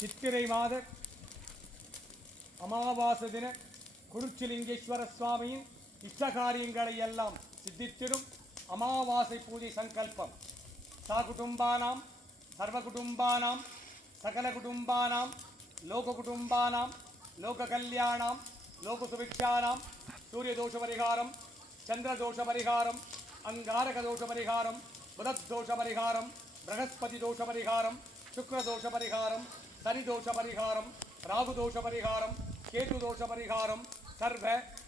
சித்திரை மாத அமாவாசை தின குருச்சிலிங்கேஸ்வர சுவாமியின் இஷ்டகாரியங்களை எல்லாம் சித்தித்திடும் அமாவாசை பூஜை சங்கல்பம். சாகுடும்பானாம் சர்வகுடும்பானாம் சகலகுடும்பானாம் லோககுடும்பானாம் லோககல்யாணாம் லோகசுபிக்ஷானாம் சூரியதோஷ பரிகாரம், சந்திரதோஷ பரிகாரம், அங்காரக தோஷ பரிகாரம், புதத்தோஷ பரிகாரம், பிரகஸ்பதி தோஷ பரிகாரம், சுக்ரதோஷ பரிகாரம், சனிதோஷ பரிகாரம், ராகுதோஷ பரிகாரம், கேது தோஷ பரிகாரம், சர்வ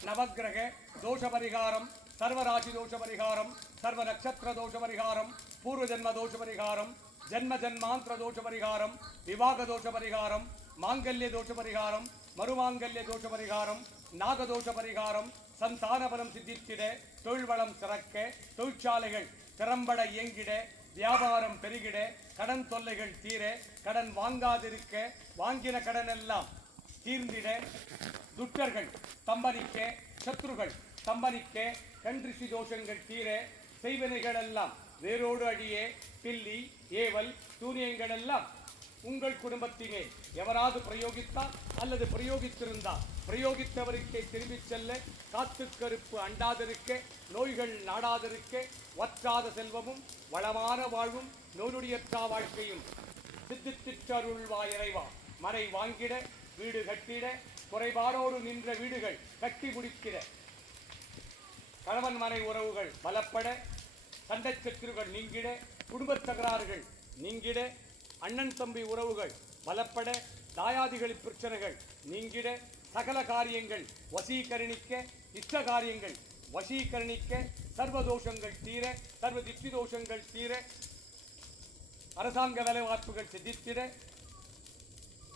நவகிரக தோஷ பரிகாரம், சர்வராசி தோஷ பரிகாரம், சர்வ நட்சத்திர தோஷ பரிகாரம், பூர்வ ஜன்ம தோஷ பரிகாரம், ஜன்ம ஜன்மாந்திர தோஷ பரிகாரம், விவாக தோஷ பரிகாரம், மாங்கல்ய தோஷ பரிகாரம், மறுமாங்கல்ய தோஷ பரிகாரம், நாகதோஷ பரிகாரம், சந்தான பலம் சித்தித்திட, தொழில் வளம் சிறக்க, தொழிற்சாலைகள் திறம்பட இயங்கிட, வியாபாரம் பெருகிட, கடன் தொல்லைகள் தீர, கடன் வாங்காதிருக்க, வாங்கின கடன் எல்லாம் தீர்ந்திட, துட்டர்கள் தம்பனிக்க, சத்ருகள் தம்பனிக்க, கன்றிசி தோஷங்கள் தீர, செய்வனைகள் எல்லாம் வேரோடு அழியே, பில்லி ஏவல் சூனியங்கள் எல்லாம் உங்கள் குடும்பத்திலே எவராது பிரயோகித்தால் அல்லது பிரயோகித்திருந்தால் பிரயோகித்தவருக்கே திரும்பிச் செல்ல, காத்து கருப்பு அண்டாதிருக்க, நோய்கள் நாடாதிருக்க, வற்றாத செல்வமும் வளமான வாழ்வும் நோயுடையற்றா வாழ்க்கையும் சித்தித்திற்றருள்வாய் இறைவா. மறை வாங்கிட, வீடு கட்டிட, குறைபாடோடு நின்ற வீடுகள் கட்டி முடிக்கிற, கணவன் மனை உறவுகள் பலப்பட, சண்டை சத்துருகள் நீங்கிட, குடும்பத் தகராறுகள் நீங்கிட, அண்ணன் தம்பி உறவுகள் பலப்பட, தாயாதிகளின் பிரச்சனைகள் நீங்கிட, சகல காரியங்கள் வசீகரணிக்க, இஷ்ட காரியங்கள் வசீகரணிக்க, சர்வதோஷங்கள் தீர, சர்வ திஷ்டி தோஷங்கள் தீர, அரசாங்க வேலைவாய்ப்புகள் சித்தித்திட,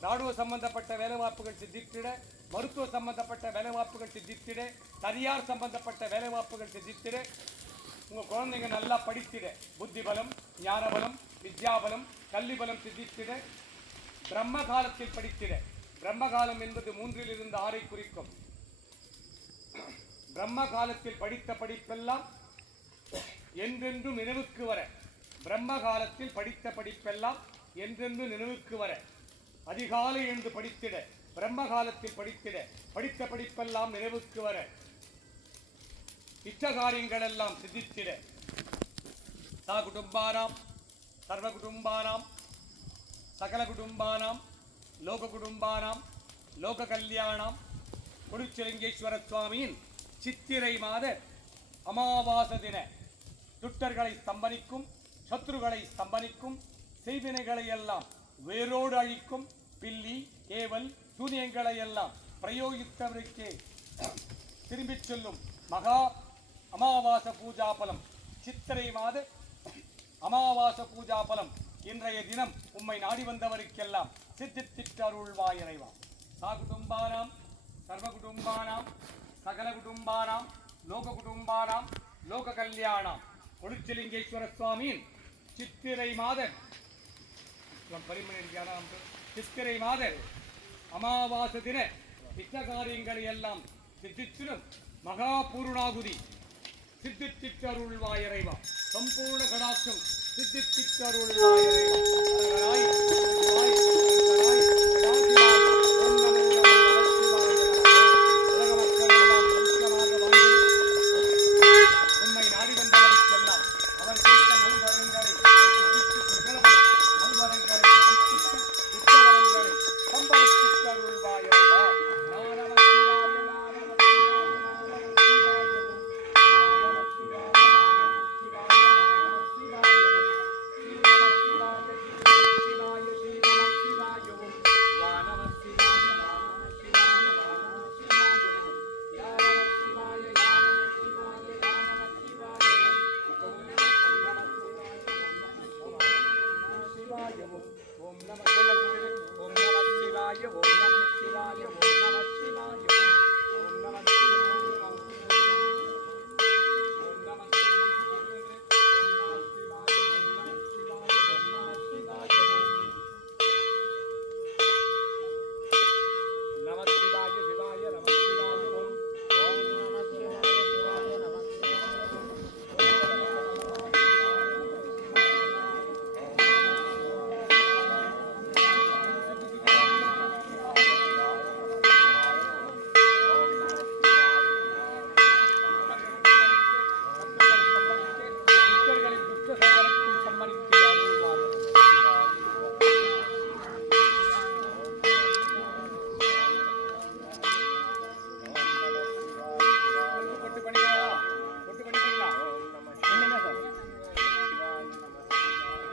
ராணுவ சம்பந்தப்பட்ட வேலைவாய்ப்புகள் சித்தித்திட, மருத்துவ சம்பந்தப்பட்ட வேலைவாய்ப்புகள் சித்தித்திட, தனியார் சம்பந்தப்பட்ட வேலைவாய்ப்புகள் சித்தித்திட, உங்கள் குழந்தைங்க நல்லா படித்திட, புத்தி பலம், ஞான பலம், வித்யாபலம், கல்வி பலம் சித்தித்திட, பிரம்ம காலத்தில் படித்திட. பிரம்ம காலம் என்பது 3 இருந்து 6 குறிக்கும். பிரம்ம காலத்தில் படித்த படிப்பெல்லாம் என்றென்றும் நினைவுக்கு வர, பிரம்ம காலத்தில் படித்த படிப்பெல்லாம் என்றென்றும் நினைவுக்கு வர, அதிகாலை என்று படித்திட, பிரம்ம காலத்தில் படித்திட, படித்த படிப்பெல்லாம் நினைவுக்கு வர, இஷ்ட காரியங்கள் எல்லாம் சித்தித்திட. சா குடும்பானாம் சர்வ குடும்பானாம் சகல குடும்பானாம் லோக குடும்பானாம் லோக கல்யாணாம் குருச்சிலிங்கேஸ்வர சுவாமியின் சித்திரை மாத அமாவாசை தின துட்டர்களை ஸ்தம்பனிக்கும், சத்ருகளை ஸ்தம்பனிக்கும், செய்வினைகளை எல்லாம் வேரோடு அழிக்கும், பில்லி ஏவல் சூனியங்களை எல்லாம் பிரயோகித்தவருக்கே திரும்பிச் செல்லும் மகா அமாவாச பூஜா பலம். சித்திரை மாத அமாவாச பூஜா பலம். இன்றைய தினம் உம்மை நாடி வந்தவருக்கெல்லாம் சித்தித்திட்டு அருள்வாய் இறைவா. சாகுடும்பானாம் சர்வகுடும்பானாம் சகல குடும்பானாம் லோக குடும்பானாம் லோக கல்யாணாம் குருச்சிலிங்கேஸ்வர சுவாமியின் சித்திரை மாத சித்திரை மாத அமாவாசை தின இஷ்ட காரியங்களை எல்லாம் சித்தித்திடும் மகா பூர்ணாகுதி சித்தித்திட்டு அருள்வாய் இறைவா. சம்பூர்ண கடாட்சம் சித்தித்திட்டு அருள்வாய் உண்மை நாடி வந்தவருக்கெல்லாம் அவர் கேட்ட நல்வரங்களை சம்பரித்திட்டு அருள்வாய் இறைவா. ஓம் நம சிவாய, ஓம் நம சிவாய, ஓம் நம சிவாய.